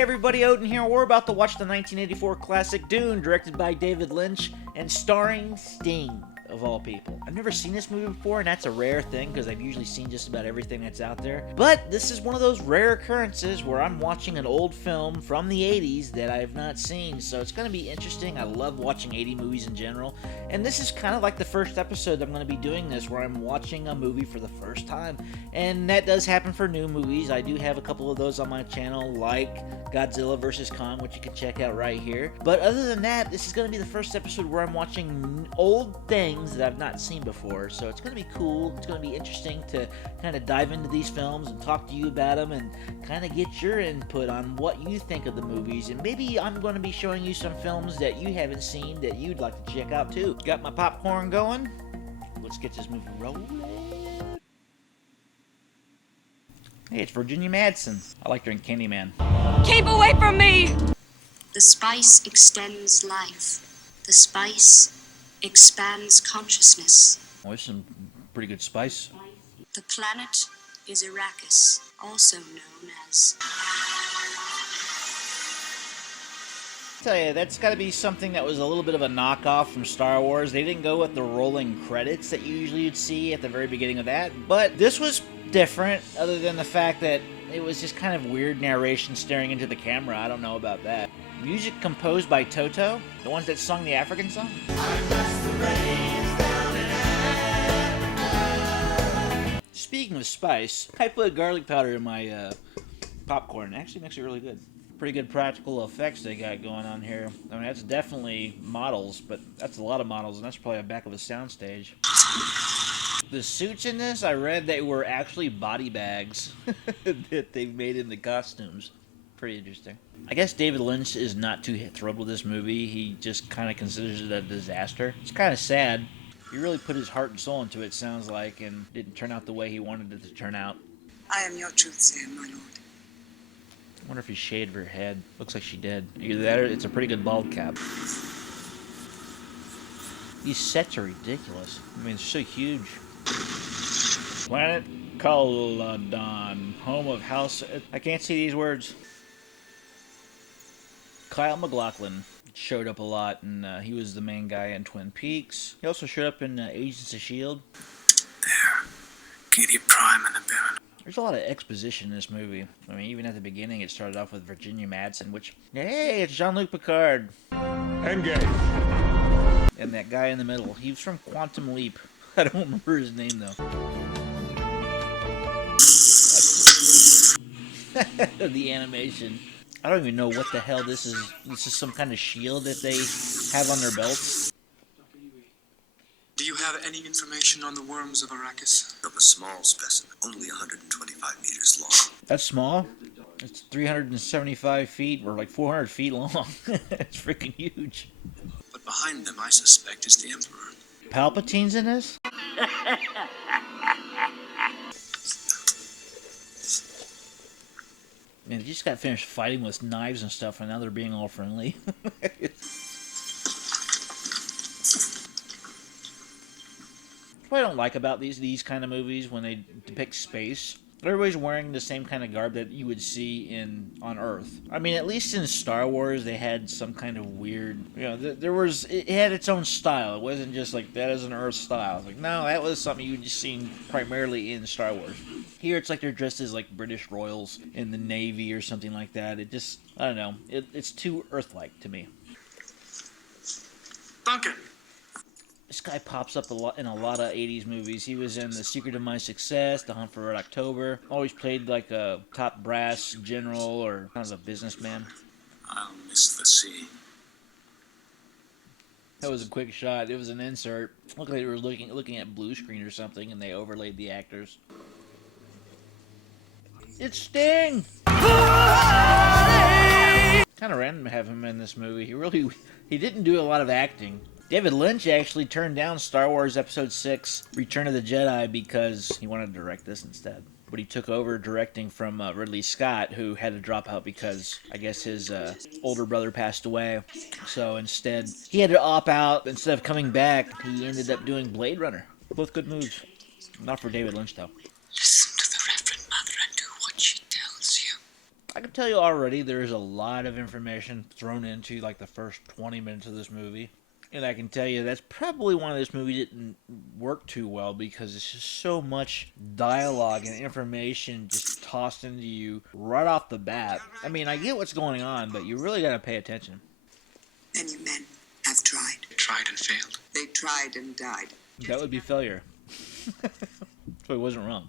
everybody, Odin here. We're about to watch the 1984 classic Dune, directed by David Lynch and starring Sting, of all people. I've never seen this movie before, and that's a rare thing because I've usually seen just about everything that's out there. But this is one of those rare occurrences where I'm watching an old film from the 80s that I have not seen, so it's going to be interesting. I love watching 80 movies in general, and this is kind of like the first episode I'm going to be doing this, where I'm watching a movie for the first time, and that does happen for new movies. I do have a couple of those on my channel, like Godzilla vs. Kong, which you can check out right here. But other than that, this is going to be the first episode where I'm watching old things that I've not seen before, so it's going to be cool. It's going to be interesting to kind of dive into these films and talk to you about them and kind of get your input on what you think of the movies, and maybe I'm going to be showing you some films that you haven't seen that you'd like to check out too. Got my popcorn going. Let's get this movie rolling. Hey, it's Virginia Madsen. I like her in Candyman. Keep away from me! The spice extends life. The spice expands consciousness. Oh, there's some pretty good spice. The planet is Arrakis, also known as... I tell you, that's got to be something that was a little bit of a knockoff from Star Wars. They didn't go with the rolling credits that you usually would see at the very beginning of that, but this was different, other than the fact that it was just kind of weird narration staring into the camera. I don't know about that. Music composed by Toto, the ones that sung the African song. Speaking of spice, I put garlic powder in my popcorn. It actually makes it really good. Pretty good practical effects they got going on here. I mean, that's definitely models, but that's a lot of models, and that's probably a back of a soundstage. The suits in this, I read they were actually body bags that they made in the costumes. Pretty interesting. I guess David Lynch is not too thrilled with this movie. He just kind of considers it a disaster. It's kind of sad. He really put his heart and soul into it, sounds like, and didn't turn out the way he wanted it to turn out. I am your truthsayer, my lord. I wonder if he shaved her head. Looks like she did. Either that or it's a pretty good bald cap. These sets are ridiculous. I mean, it's so huge. Planet Caladan, home of House... I can't see these words. Kyle MacLachlan showed up a lot, and he was the main guy in Twin Peaks. He also showed up in Agents of S.H.I.E.L.D. There. Katie Prime and the Baron. There's a lot of exposition in this movie. I mean, even at the beginning, it started off with Virginia Madsen, which... Hey, it's Jean-Luc Picard. Engage. And that guy in the middle. He was from Quantum Leap. I don't remember his name, though. The animation. I don't even know what the hell this is. This is some kind of shield that they have on their belts. Do you have any information on the worms of Arrakis? Of a small specimen, only 125 meters long. That's small? It's 375 feet, or like 400 feet long. It's freaking huge. But behind them, I suspect, is the Emperor. Palpatine's in this? Man, they just got finished fighting with knives and stuff, and now they're being all friendly. What I don't like about these kind of movies when they depict space, everybody's wearing the same kind of garb that you would see on Earth. I mean, at least in Star Wars, they had some kind of weird, it had its own style. It wasn't just like, that is an Earth style. It's like, no, that was something you would just seen primarily in Star Wars. Here, it's like they're dressed as like British royals in the Navy or something like that. It just, I don't know, it's too Earth-like to me. Duncan! This guy pops up in a lot of 80s movies. He was in The Secret of My Success, The Hunt for Red October. Always played like a top brass general or kind of a businessman. I'll miss the sea. That was a quick shot. It was an insert. Looked like they were looking at blue screen or something, and they overlaid the actors. It's Sting! Kind of random to have him in this movie. He didn't do a lot of acting. David Lynch actually turned down Star Wars Episode 6, Return of the Jedi, because he wanted to direct this instead. But he took over directing from Ridley Scott, who had to drop out because, I guess, his older brother passed away. So instead, he had to opt out. Instead of coming back, he ended up doing Blade Runner. Both good moves. Not for David Lynch, though. Listen to the Reverend Mother and do what she tells you. I can tell you already there's a lot of information thrown into like the first 20 minutes of this movie. And I can tell you that's probably one of this movie didn't work too well because it's just so much dialogue and information just tossed into you right off the bat. I mean, I get what's going on, but you really got to pay attention. Many men have tried. Tried and failed. They tried and died. That would be failure. So he wasn't wrong.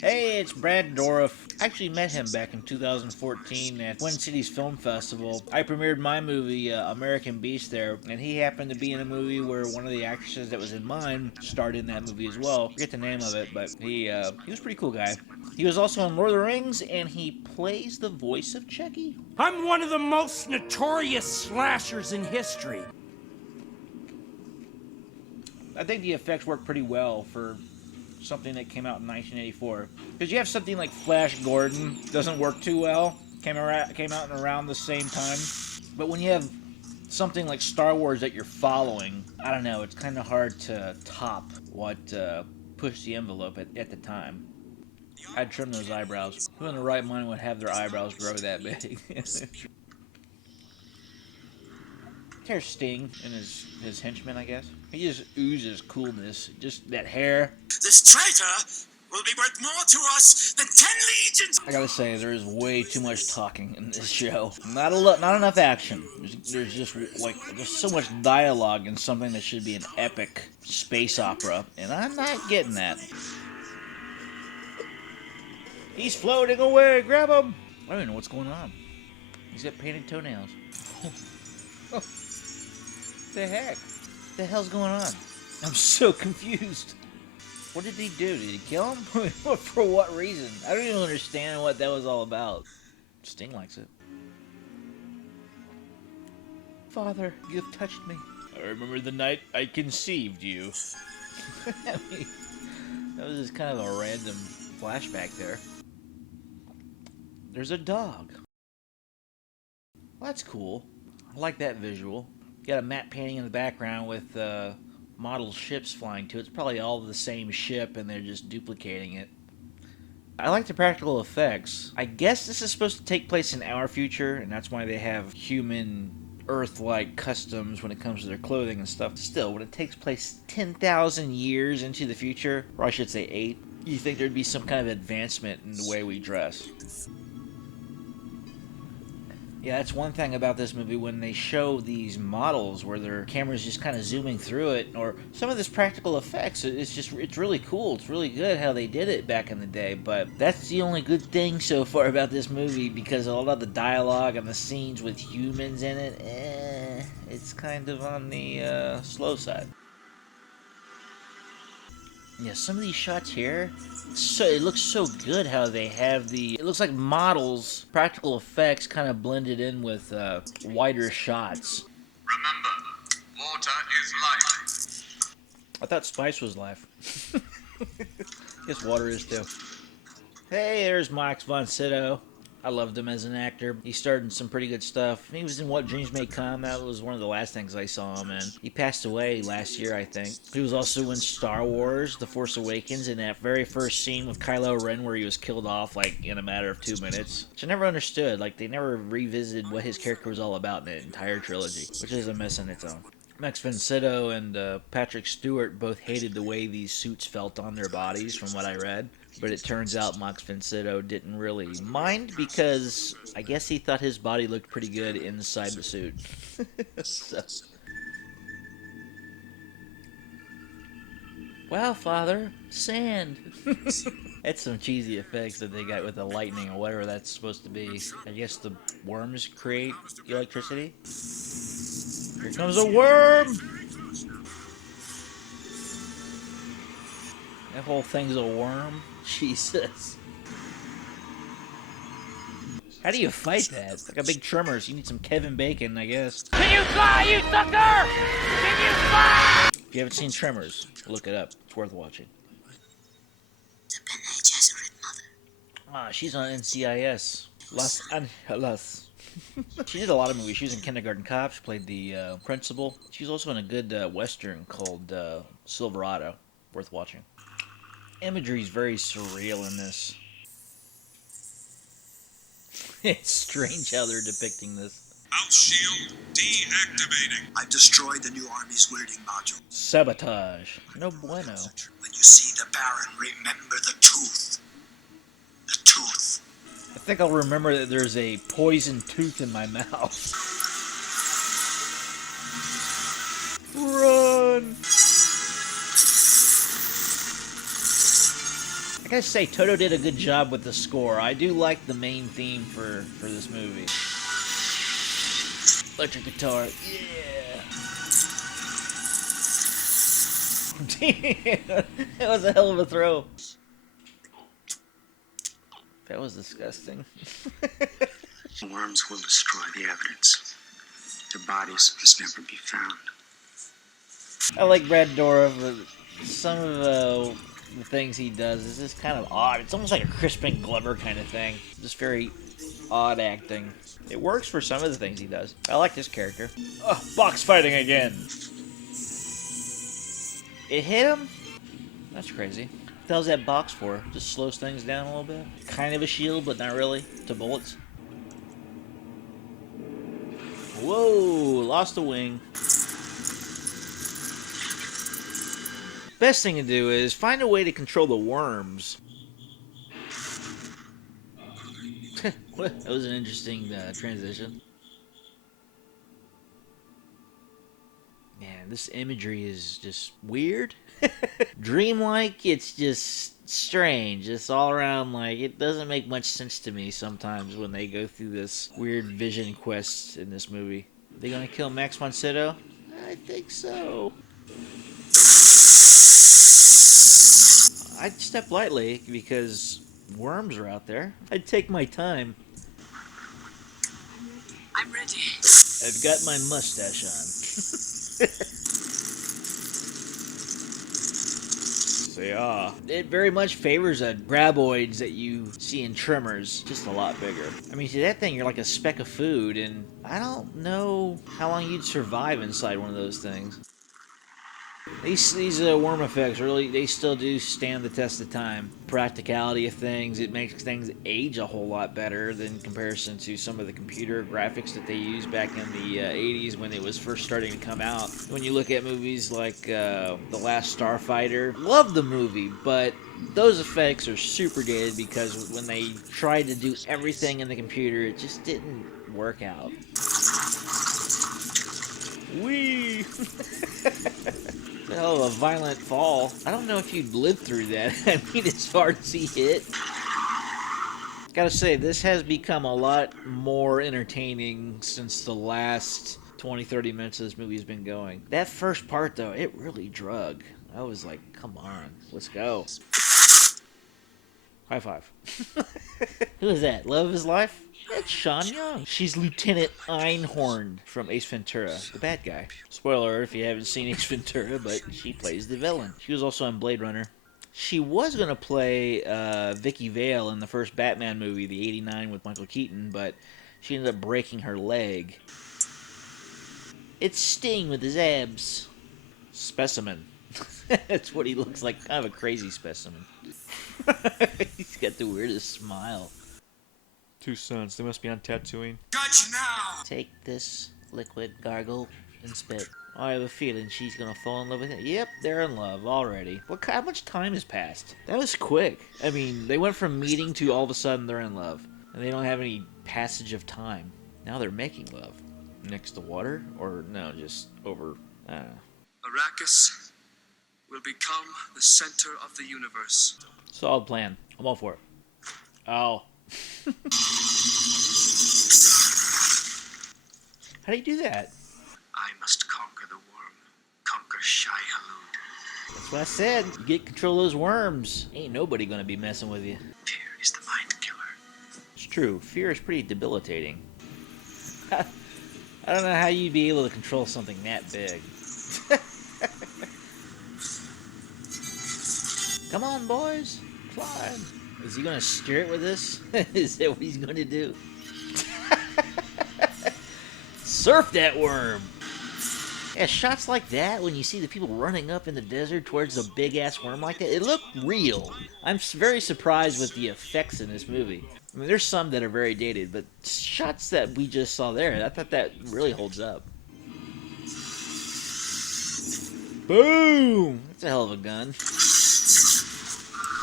Hey, it's Brad Dourif. I actually met him back in 2014 at Twin Cities Film Festival. I premiered my movie, American Beast, there, and he happened to be in a movie where one of the actresses that was in mine starred in that movie as well. I forget the name of it, but he was a pretty cool guy. He was also in Lord of the Rings, and he plays the voice of Chucky. I'm one of the most notorious slashers in history. I think the effects work pretty well for something that came out in 1984. Because you have something like Flash Gordon, doesn't work too well. Came out around the same time. But when you have something like Star Wars that you're following, I don't know, it's kind of hard to top what pushed the envelope at the time. I'd trim those eyebrows. Who in the right mind would have their eyebrows grow that big? There's Sting and his henchman, I guess. He just oozes coolness. Just that hair. This traitor will be worth more to us than 10 legions! I gotta say, there is way too much talking in this show. Not enough action. There's just so much dialogue in something that should be an epic space opera, and I'm not getting that. He's floating away. Grab him! I don't even know what's going on. He's got painted toenails. Oh. The heck? What the hell's going on? I'm so confused. What did he do? Did he kill him? For what reason? I don't even understand what that was all about. Sting likes it. Father, you've touched me. I remember the night I conceived you. I mean, that was just kind of a random flashback there. There's a dog. Well, that's cool. I like that visual. Got a matte painting in the background with model ships flying to it. It's probably all the same ship and they're just duplicating it. I like the practical effects. I guess this is supposed to take place in our future, and that's why they have human Earth-like customs when it comes to their clothing and stuff. Still, when it takes place 10,000 years into the future, or I should say 8, you think there'd be some kind of advancement in the way we dress. Yeah, that's one thing about this movie when they show these models where their camera's just kind of zooming through it, or some of this practical effects. It's really cool. It's really good how they did it back in the day, but that's the only good thing so far about this movie because a lot of the dialogue and the scenes with humans in it, it's kind of on the slow side. Yeah, some of these shots here, it looks so good how they have it looks like models, practical effects kind of blended in with wider shots. Remember, water is life. I thought spice was life. Guess water is too. Hey, there's Max von Sydow. I loved him as an actor. He starred in some pretty good stuff. He was in What Dreams May Come. That was one of the last things I saw him in. He passed away last year, I think. He was also in Star Wars, The Force Awakens, in that very first scene with Kylo Ren where he was killed off, like, in a matter of 2 minutes. Which I never understood. Like, they never revisited what his character was all about in the entire trilogy, which is a mess in its own. Max von Sydow and Patrick Stewart both hated the way these suits felt on their bodies, from what I read. But it turns out Max von Sydow didn't really mind because I guess he thought his body looked pretty good inside the suit. So. Wow, Father, sand. That's some cheesy effects that they got with the lightning or whatever that's supposed to be. I guess the worms create electricity. Here comes a worm! That whole thing's a worm? Jesus. How do you fight that? It's like a big Tremors. You need some Kevin Bacon, I guess. Can you fly, you sucker? Can you fly? If you haven't seen Tremors, look it up. It's worth watching. The Bene Gesserit mother. Ah, she's on NCIS. Los Angeles. She did a lot of movies. She was in Kindergarten Cop. She played the principal. She's also in a good western called Silverado. Worth watching. Imagery is very surreal in this. It's strange how they're depicting this. Out shield deactivating. I destroyed the new army's weirding module. Sabotage. No bueno. When you see the Baron, remember the tooth. The tooth. I think I'll remember that there's a poison tooth in my mouth. Run! I gotta say, Toto did a good job with the score. I do like the main theme for this movie. Electric guitar, yeah! Damn, that was a hell of a throw. That was disgusting. Worms will destroy the evidence. Their bodies must never be found. I like Brad Dourif, but some of the things he does is just kind of odd. It's almost like a Crispin Glover kind of thing. Just very odd acting. It works for some of the things he does. I like this character. Oh, box fighting again. It hit him? That's crazy. What the hell's that box for? Just slows things down a little bit? Kind of a shield, but not really. To bullets. Whoa, lost a wing. Best thing to do is find a way to control the worms. That was an interesting transition. Man, this imagery is just weird. Dreamlike, it's just strange. It's all around, like, it doesn't make much sense to me sometimes when they go through this weird vision quest in this movie. Are they gonna kill Max von Sydow? I think so. I'd step lightly because worms are out there. I'd take my time. I'm ready. I've got my mustache on. So yeah, it very much favors a graboids that you see in Tremors, just a lot bigger. I mean, see that thing, you're like a speck of food, and I don't know how long you'd survive inside one of those things. These worm effects really, they still do stand the test of time. Practicality of things, it makes things age a whole lot better than comparison to some of the computer graphics that they used back in the 80s when it was first starting to come out. When you look at movies like The Last Starfighter, love the movie, but those effects are super dated because when they tried to do everything in the computer, it just didn't work out. Whee! Hell of a violent fall. I don't know if you'd live through that. I mean, as hard as he hit. Gotta say, this has become a lot more entertaining since the last 20-30 minutes of this movie has been going. That first part, though, it really drug. I was like, come on, let's go. High five. Who is that? Love of his life? That's Sean Young. She's Lieutenant Einhorn from Ace Ventura, the bad guy. Spoiler alert if you haven't seen Ace Ventura, but she plays the villain. She was also in Blade Runner. She was going to play Vicky Vale in the first Batman movie, the 89 with Michael Keaton, but she ended up breaking her leg. It's Sting with his abs. Specimen. That's what he looks like, kind of a crazy specimen. He's got the weirdest smile. Two sons, they must be on Tatooine. Judge now! Take this liquid, gargle, and spit. I have a feeling she's gonna fall in love with him. Yep, they're in love already. How much time has passed? That was quick. I mean, they went from meeting to all of a sudden they're in love. And they don't have any passage of time. Now they're making love. Next to water? Or no, just over, I don't know. Arrakis will become the center of the universe. Solid plan. I'm all for it. Oh. How do you do that? I must conquer the worm. Conquer Shai Hulud. That's what I said. You get control of those worms. Ain't nobody gonna be messing with you. Fear is the mind killer. It's true. Fear is pretty debilitating. I don't know how you'd be able to control something that big. Come on, boys. Climb. Is he gonna steer it with this? Is that what he's gonna do? Surf that worm! Yeah, shots like that, when you see the people running up in the desert towards a big-ass worm like that, it looked real. I'm very surprised with the effects in this movie. I mean, there's some that are very dated, but shots that we just saw there, I thought that really holds up. Boom! That's a hell of a gun.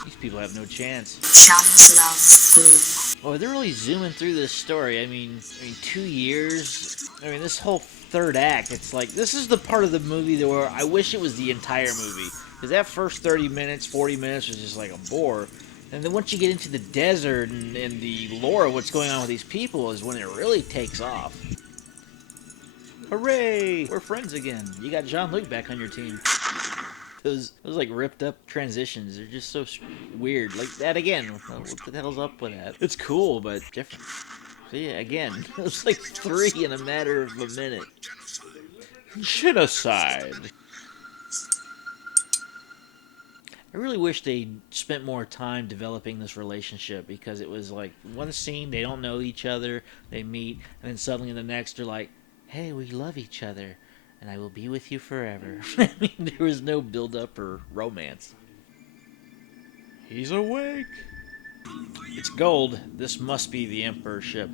These people have no chance. Chums love boom. Oh, they're really zooming through this story. I mean, 2 years. I mean, this whole third act, it's like, this is the part of the movie that where I wish it was the entire movie. Because that first 30 minutes, 40 minutes was just like a bore. And then once you get into the desert and the lore of what's going on with these people is when it really takes off. Hooray! We're friends again. You got Jean-Luc back on your team. Those like ripped up transitions, they're just so weird. Like that again. What the hell's up with that? It's cool, but different. See, again, it was like 3 in a matter of a minute. Genocide. I really wish they spent more time developing this relationship, because it was like one scene, they don't know each other, they meet, and then suddenly in the next they're like, hey, we love each other, and I will be with you forever. I mean, there was no build-up or romance. He's awake. It's gold. This must be the Emperor's ship.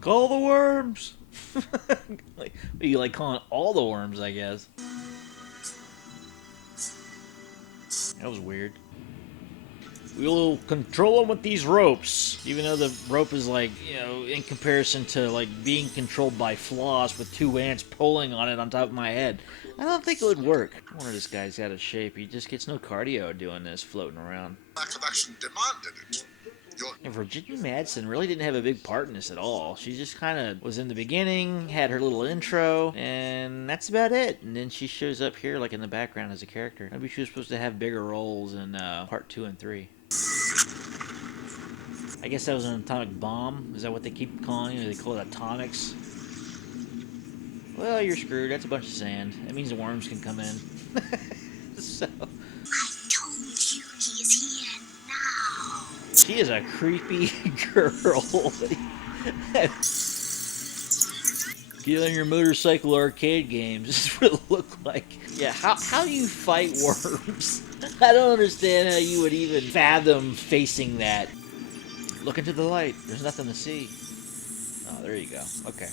Call the worms. You like calling all the worms, I guess. That was weird. We'll control them with these ropes, even though the rope is like, in comparison to like being controlled by floss with 2 ants pulling on it on top of my head. I don't think it would work. I wonder this guy's out of shape. He just gets no cardio doing this, floating around. Lack of action demanded it. And Virginia Madsen really didn't have a big part in this at all. She just kind of was in the beginning, had her little intro, and that's about it. And then she shows up here like in the background as a character. Maybe she was supposed to have bigger roles in part 2 and 3. I guess that was an atomic bomb. Is that what they keep calling it? They call it atomics. Well, you're screwed. That's a bunch of sand. That means the worms can come in. So... She is a creepy girl. Get on your motorcycle arcade games. This is what it looked like. Yeah, how do you fight worms? I don't understand how you would even fathom facing that. Look into the light. There's nothing to see. Oh, there you go. Okay.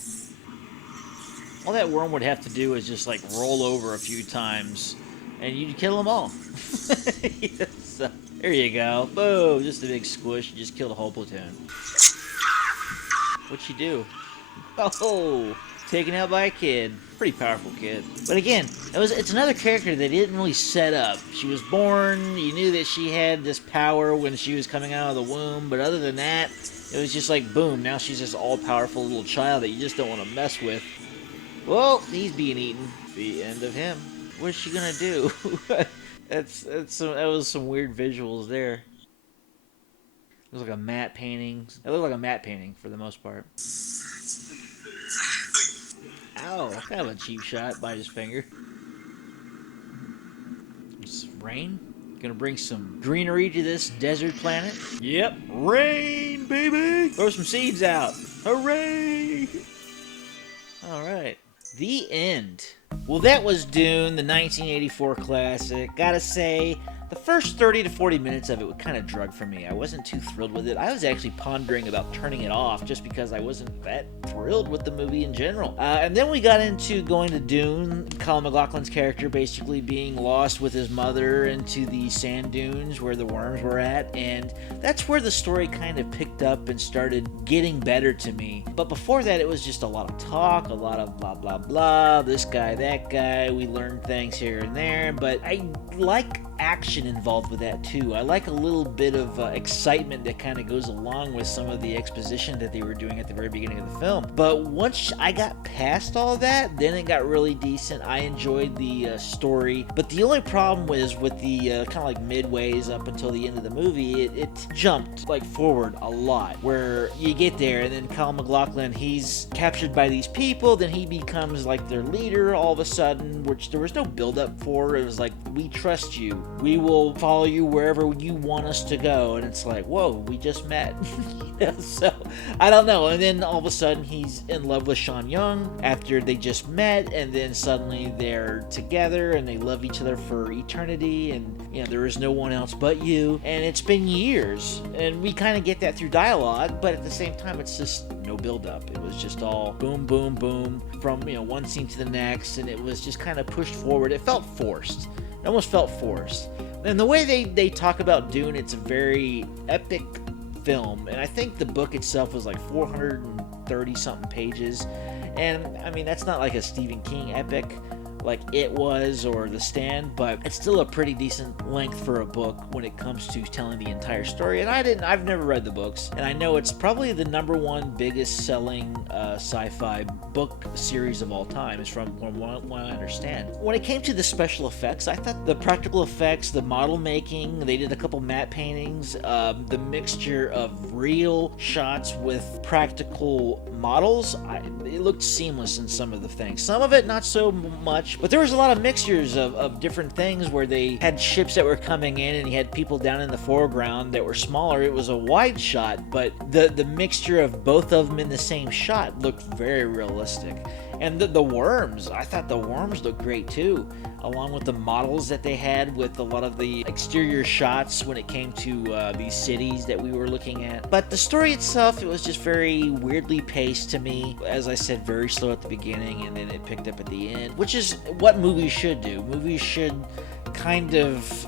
All that worm would have to do is just like roll over a few times, and you'd kill them all. So, there you go. Boom! Just a big squish. You just killed a whole platoon. What'd she do? Oh! Taken out by a kid. Pretty powerful kid. But again, it's another character they didn't really set up. She was born, you knew that she had this power when she was coming out of the womb, but other than that, it was just like, boom, now she's this all-powerful little child that you just don't want to mess with. Well, he's being eaten. The end of him. What's she gonna do? That was some weird visuals there. It was like a matte painting. It looked like a matte painting for the most part. Ow, kind of a cheap shot by his finger. It's rain? Gonna bring some greenery to this desert planet? Yep, rain, baby! Throw some seeds out. Hooray! Alright. The end. Well, that was Dune, the 1984 classic. Gotta say, the first 30 to 40 minutes of it were kind of drug for me. I wasn't too thrilled with it. I was actually pondering about turning it off just because I wasn't that thrilled with the movie in general. And then we got into going to Dune, Colin McLaughlin's character basically being lost with his mother into the sand dunes where the worms were at, and that's where the story kind of picked up and started getting better to me. But before that, it was just a lot of talk, a lot of blah blah blah, this guy, that guy, we learned things here and there, but I like action involved with that too. I like a little bit of excitement that kind of goes along with some of the exposition that they were doing at the very beginning of the film. But once I got past all of that, then it got really decent. I enjoyed the story, but the only problem was with the kind of like midways up until the end of the movie, it jumped like forward a lot, where you get there and then Colin McLaughlin, he's captured by these people, then he becomes like their leader all of a sudden, which there was no build up for. It was like, we trust you. We will follow you wherever you want us to go. And it's like, whoa, we just met. So I don't know. And then all of a sudden he's in love with Sean Young after they just met, and then suddenly they're together and they love each other for eternity, and there is no one else but you. And it's been years, and we kind of get that through dialogue, but at the same time it's just no build up. It was just all boom, boom, boom from one scene to the next, and it was just kind of pushed forward. It felt forced. It almost felt forced. And the way they talk about Dune, it's a very epic film, and I think the book itself was like 430 something pages, and I mean that's not like a Stephen King epic like It was or The Stand, but it's still a pretty decent length for a book when it comes to telling the entire story. And I've never read the books, and I know it's probably the #1 biggest selling sci-fi book series of all time, is from what I understand. When it came to the special effects, I thought the practical effects, the model making, they did a couple matte paintings, the mixture of real shots with practical models, it looked seamless in some of the things. Some of it not so much, but there was a lot of mixtures of different things where they had ships that were coming in and you had people down in the foreground that were smaller. It was a wide shot, but the mixture of both of them in the same shot looked very realistic. And the worms, I thought the worms looked great too, along with the models that they had with a lot of the exterior shots when it came to these cities that we were looking at. But the story itself, it was just very weirdly paced to me. As I said, very slow at the beginning, and then it picked up at the end, which is what movies should do. Movies should kind of,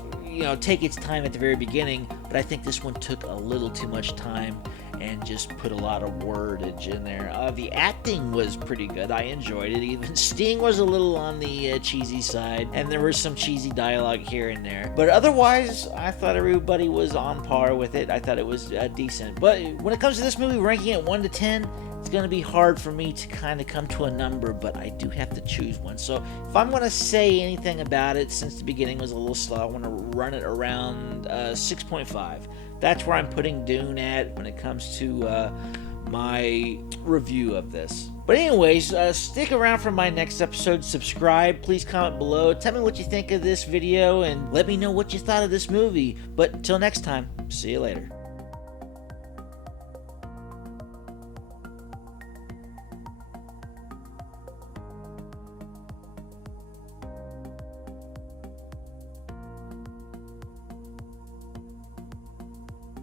take its time at the very beginning, but I think this one took a little too much time and just put a lot of wordage in there. The acting was pretty good. I enjoyed it. Even Sting was a little on the cheesy side, and there was some cheesy dialogue here and there. But otherwise, I thought everybody was on par with it. I thought it was decent. But when it comes to this movie, ranking it 1 to 10, it's going to be hard for me to kind of come to a number, but I do have to choose one. So if I'm going to say anything about it, since the beginning was a little slow, I want to run it around 6.5. That's where I'm putting Dune at when it comes to my review of this. But anyways, stick around for my next episode. Subscribe. Please comment below. Tell me what you think of this video and let me know what you thought of this movie. But until next time, see you later.